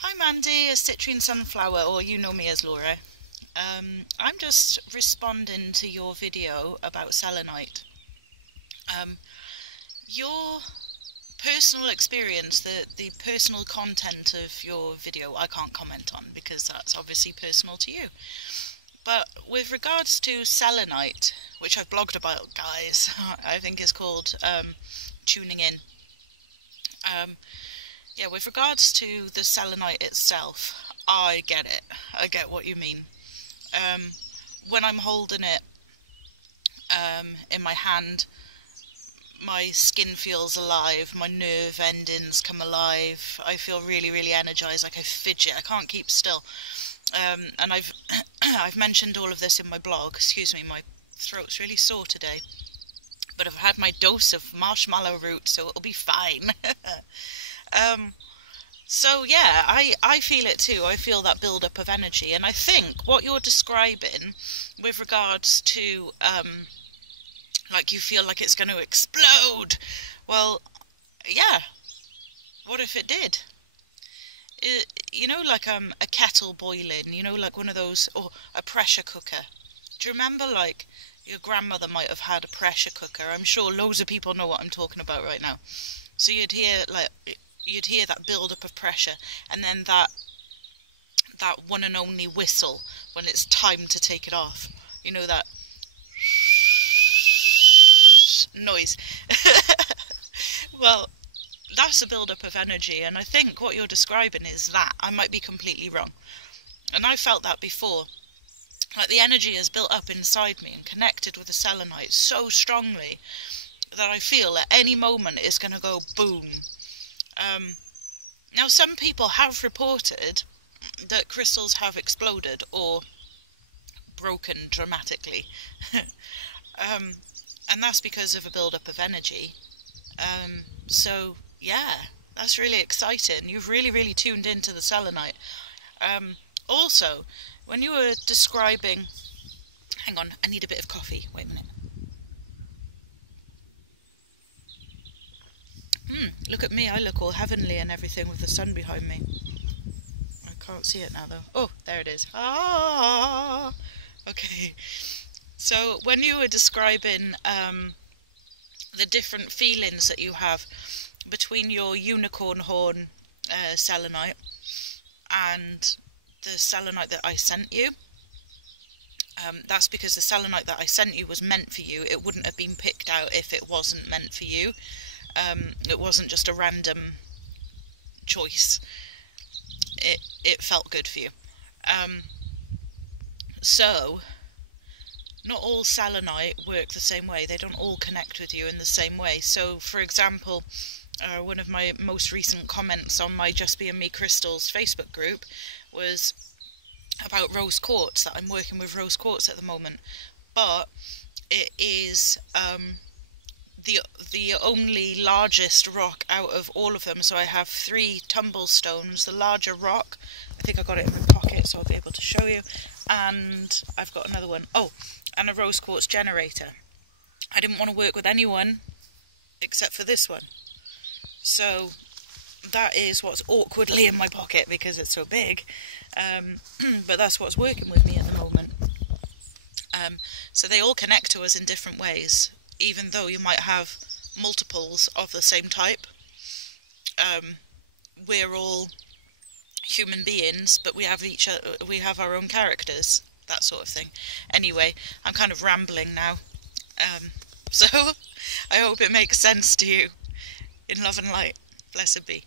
Hi Mandy, it's Citrine Sunflower, or you know me as Laura. I'm just responding to your video about selenite. Your personal experience, the personal content of your video, I can't comment on because that's obviously personal to you. But with regards to selenite, which I've blogged about, guys, I think is called Tuning In. Yeah, with regards to the selenite itself, I get it. I get what you mean. When I'm holding it in my hand, my skin feels alive, my nerve endings come alive, I feel really, really energized, like I fidget, I can't keep still. And I've I've mentioned all of this in my blog. Excuse me, my throat's really sore today. But I've had my dose of marshmallow root, so it'll be fine. So yeah, I feel it too. I feel that build-up of energy, and I think what you're describing with regards to like you feel like it's going to explode. Well, yeah. What if it did? Like a kettle boiling. Like one of those, or a pressure cooker. Do you remember, like, your grandmother might have had a pressure cooker? I'm sure loads of people know what I'm talking about right now. So you'd hear that build-up of pressure, and then that one and only whistle when it's time to take it off. You know, that noise. Well, that's a build-up of energy, and I think what you're describing is that. I might be completely wrong. And I felt that before. Like the energy is built up inside me and connected with the selenite so strongly that I feel at any moment it's going to go boom. Now, some people have reported that crystals have exploded or broken dramatically. And that's because of a build-up of energy. So, yeah, that's really exciting. You've really, really tuned into the selenite. Also, when you were describing... Hang on, I need a bit of coffee. Wait a minute. Look at me, I look all heavenly and everything with the sun behind me. I can't see it now though. Oh, there it is. Ah! Okay. So, when you were describing the different feelings that you have between your unicorn horn selenite and the selenite that I sent you, that's because the selenite that I sent you was meant for you. It wouldn't have been picked out if it wasn't meant for you. It wasn't just a random choice. It felt good for you. So, not all selenite work the same way. They don't all connect with you in the same way. So, for example, one of my most recent comments on my Just Be and Me Crystals Facebook group was about rose quartz, that I'm working with rose quartz at the moment. But it is... the only largest rock out of all of them. So I have 3 tumble stones, the larger rock. I think I got it in my pocket, so I'll be able to show you. And I've got another one. Oh, and a rose quartz generator. I didn't want to work with anyone except for this one. So that is what's awkwardly in my pocket because it's so big. But that's what's working with me at the moment. So they all connect to us in different ways. Even though you might have multiples of the same type, we're all human beings, but we have our own characters, that sort of thing. Anyway, I'm kind of rambling now, so I hope it makes sense to you. In love and light, blessed be.